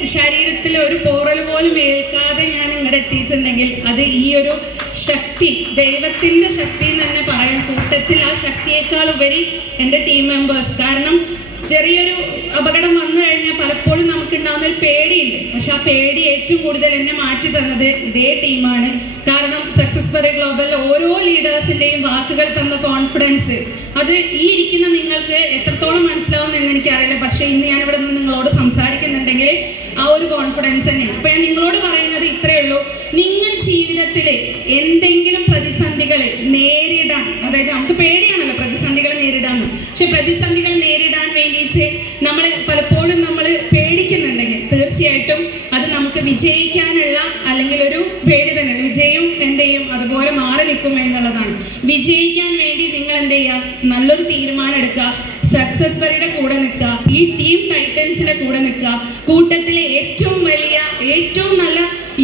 ശരീരത്തിൽ ഒരു പോറൽ പോലും ഏൽക്കാതെ ഞാൻ ഇങ്ങോട്ട് എത്തിയിട്ടുണ്ടെങ്കിൽ അത് ഈ ഒരു ശക്തി, ദൈവത്തിൻ്റെ ശക്തി എന്ന് തന്നെ പറയാം. കൂട്ടത്തിൽ ആ ശക്തിയേക്കാൾ ഉപരി എൻ്റെ ടീം മെമ്പേഴ്സ്. കാരണം ചെറിയൊരു അപകടം വന്നു കഴിഞ്ഞാൽ പലപ്പോഴും നമുക്കുണ്ടാകുന്ന ഒരു പേടിയുണ്ട്. പക്ഷെ ആ പേടി ഏറ്റവും കൂടുതൽ എന്നെ മാറ്റി തന്നത് ഇതേ ടീമാണ്. കാരണം സക്സസ് ബറി ഗ്ലോബൽ ഓരോ ലീഡേഴ്സിൻ്റെയും വാക്കുകൾ തന്ന കോൺഫിഡൻസ്, അത് ഈ ഇരിക്കുന്ന നിങ്ങൾക്ക് എത്രത്തോളം മനസ്സിലാവുമെന്ന് എനിക്കറിയില്ല. പക്ഷേ ഇന്ന് ഞാനിവിടെ നിന്ന് നിങ്ങളോട് സംസാരിക്കുന്നുണ്ടെങ്കിൽ ആ ഒരു കോൺഫിഡൻസ് തന്നെയാണ്. അപ്പോൾ ഞാൻ നിങ്ങളോട് പറയുന്നത് ഇത്രയേ ഉള്ളൂ. നിങ്ങൾ ജീവിതത്തിൽ എന്തെങ്കിലും പ്രതിസന്ധികൾ നേരിടാൻ, അതായത് നമുക്ക് പേടിയാണല്ലോ പ്രതിസന്ധികൾ നേരിടാൻ, പക്ഷെ പ്രതിസന്ധികൾ നേരിടാൻ വേണ്ടിയിട്ട് പലപ്പോഴും നമ്മൾ പേടിക്കുന്നുണ്ടെങ്കിൽ തീർച്ചയായിട്ടും അത് നമുക്ക് വിജയിക്കാനുള്ള അല്ലെങ്കിൽ ഒരു പേടി തന്നെയാണ്. വിജയം എന്ത് ചെയ്യും, അതുപോലെ മാറി നിൽക്കും എന്നുള്ളതാണ്. വിജയിക്കാൻ വേണ്ടി നിങ്ങൾ എന്ത് ചെയ്യുക, നല്ലൊരു തീരുമാനം എടുക്കുക. സക്സസ് ബറിയുടെ കൂടെ നിൽക്കുക, ഈ ടീം ടൈറ്റൻസിന്റെ കൂടെ നിൽക്കുക. കൂട്ടത്തിലെ ഏറ്റവും വലിയ ഏറ്റവും നല്ല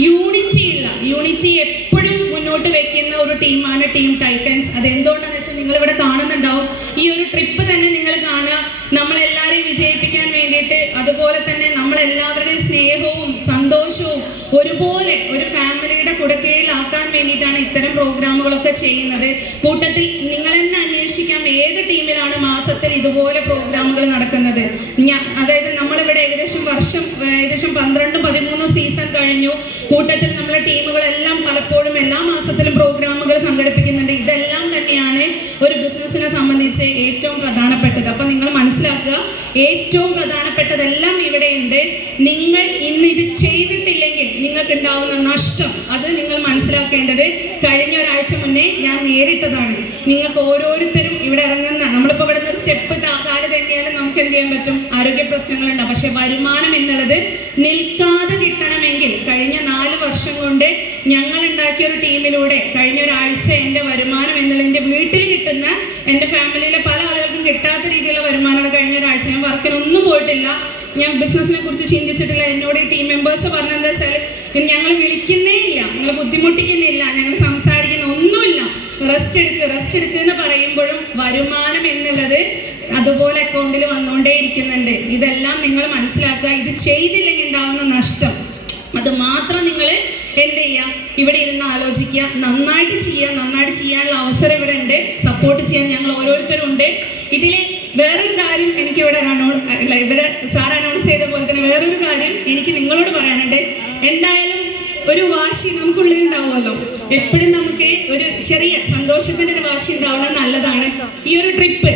യൂണിറ്റി എപ്പോഴും മുന്നോട്ട് വെക്കുന്ന ഒരു ടീമാണ് ടീം ടൈറ്റൻസ്. അതെന്തുകൊണ്ടാണെന്ന് വെച്ചാൽ നിങ്ങളിവിടെ കാണുന്നുണ്ടാവും. ഈ ഒരു ട്രിപ്പ് തന്നെ നിങ്ങൾ കാണുക, നമ്മളെല്ലാവരെയും വിജയിപ്പിക്കാൻ വേണ്ടിയിട്ട്, അതുപോലെ തന്നെ നമ്മളെല്ലാവരുടെയും സ്നേഹവും സന്തോഷവും ഒരുപോലെ ഒരു ഫാമിലിയുടെ കുടക്കീഴിലാക്കാൻ വേണ്ടിയിട്ടാണ് ഇത്തരം പ്രോഗ്രാമുകളൊക്കെ ചെയ്യുന്നത്. കൂട്ടത്തിൽ നിങ്ങൾ തന്നെ അന്വേഷിക്കാം ഏത് ടീമിലാണ് മാസത്തിൽ ഇതുപോലെ പ്രോഗ്രാമുകൾ നടക്കുന്നത്. അതായത് നമ്മളിവിടെ ഏകദേശം 12-13 സീസൺ കഴിഞ്ഞു. കൂട്ടത്തിൽ നമ്മുടെ ടീമുകളെല്ലാം പലപ്പോഴും എല്ലാ മാസത്തിലും പ്രോഗ്രാമുകൾ സംഘടിപ്പിക്കുന്നുണ്ട്. ഇതെല്ലാം തന്നെയാണ് ഒരു ബിസിനസ്സിനെ സംബന്ധിച്ച് ഏറ്റവും പ്രധാനപ്പെട്ടത്. അപ്പം നിങ്ങൾ മനസ്സിലാക്കുക, ഏറ്റവും പ്രധാനപ്പെട്ടതെല്ലാം ഇവിടെയുണ്ട്. നിങ്ങൾ ഇന്ന് ഇത് ചെയ്തിട്ടില്ലെങ്കിൽ നിങ്ങൾക്ക് ഉണ്ടാവുന്ന നഷ്ടം, അത് നിങ്ങൾ മനസ്സിലാക്കേണ്ടത് കഴിഞ്ഞ ഒരാഴ്ച മുന്നേ ഞാൻ നേരിട്ടതാണ്. നിങ്ങൾക്ക് ഓരോരുത്തരും ഇവിടെ ഇറങ്ങുന്ന, നമ്മളിപ്പോൾ ഇവിടെ നിന്ന് ഒരു സ്റ്റെപ്പ് താഴെ തന്നെയാലും നമുക്ക് എന്ത് ചെയ്യാൻ പറ്റും, ആരോഗ്യ പ്രശ്നങ്ങളുണ്ടാവും. പക്ഷെ വരുമാനം എന്നുള്ളത് നിൽക്കാതെ കിട്ടണമെങ്കിൽ കഴിഞ്ഞ 4 വർഷം കൊണ്ട് ഞങ്ങൾ ഉണ്ടാക്കിയ ഒരു ടീമിലൂടെ കഴിഞ്ഞ ഒരാഴ്ച എൻ്റെ വരുമാനം എന്നുള്ളത് എൻ്റെ വീട്ടിൽ കിട്ടുന്ന, എൻ്റെ ഫാമിലിയിലെ പല ആളുകൾക്കും കിട്ടാത്ത രീതിയിലുള്ള വരുമാനമാണ് കഴിഞ്ഞ ഒരാഴ്ച. ഞാൻ വർക്കിനൊന്നും പോയിട്ടില്ല, ഞാൻ ബിസിനസ്സിനെ കുറിച്ച് ചിന്തിച്ചിട്ടില്ല. എന്നോട് ഈ ടീം മെമ്പേഴ്സ് പറഞ്ഞതെന്താ വെച്ചാൽ, ഞങ്ങൾ വിളിക്കുന്നേ ഇല്ല, ഞങ്ങൾ ബുദ്ധിമുട്ടിക്കുന്നില്ല, ഞങ്ങൾ സംസാരിക്കുന്ന ഒന്നുമില്ല, റെസ്റ്റ് എടുക്കുക എന്ന് പറയുമ്പോഴും വരുമാനം എന്നുള്ളത് അതുപോലെ അക്കൗണ്ടിൽ വന്നുകൊണ്ടേ ഇരിക്കുന്നുണ്ട്. ഇതെല്ലാം നിങ്ങൾ മനസ്സിലാക്കുക. ഇത് ചെയ്തില്ലെങ്കിൽ ഉണ്ടാവുന്ന നഷ്ടം, അത് മാത്രം നിങ്ങൾ എന്ത് ചെയ്യുക, ഇവിടെ ഇരുന്ന് ആലോചിക്കുക. നന്നായിട്ട് ചെയ്യാനുള്ള അവസരം ഇവിടെ ഉണ്ട്. സപ്പോർട്ട് ചെയ്യാൻ ഞങ്ങൾ ഓരോരുത്തരും ഉണ്ട്. ഇതിൽ വേറൊരു കാര്യം എനിക്ക് ഇവിടെ സാർ അനൗൺസ് ചെയ്ത പോലെ തന്നെ വേറൊരു കാര്യം എനിക്ക് നിങ്ങളോട് പറയാനുണ്ട്. എന്തായാലും ഒരു വാശി നമുക്കുള്ളിൽ ഉണ്ടാവുമല്ലോ. എപ്പോഴും നമുക്ക് ഒരു ചെറിയ സന്തോഷത്തിൻ്റെ ഒരു വാശി ഉണ്ടാവുന്നത് നല്ലതാണ്. ഈ ഒരു ട്രിപ്പ്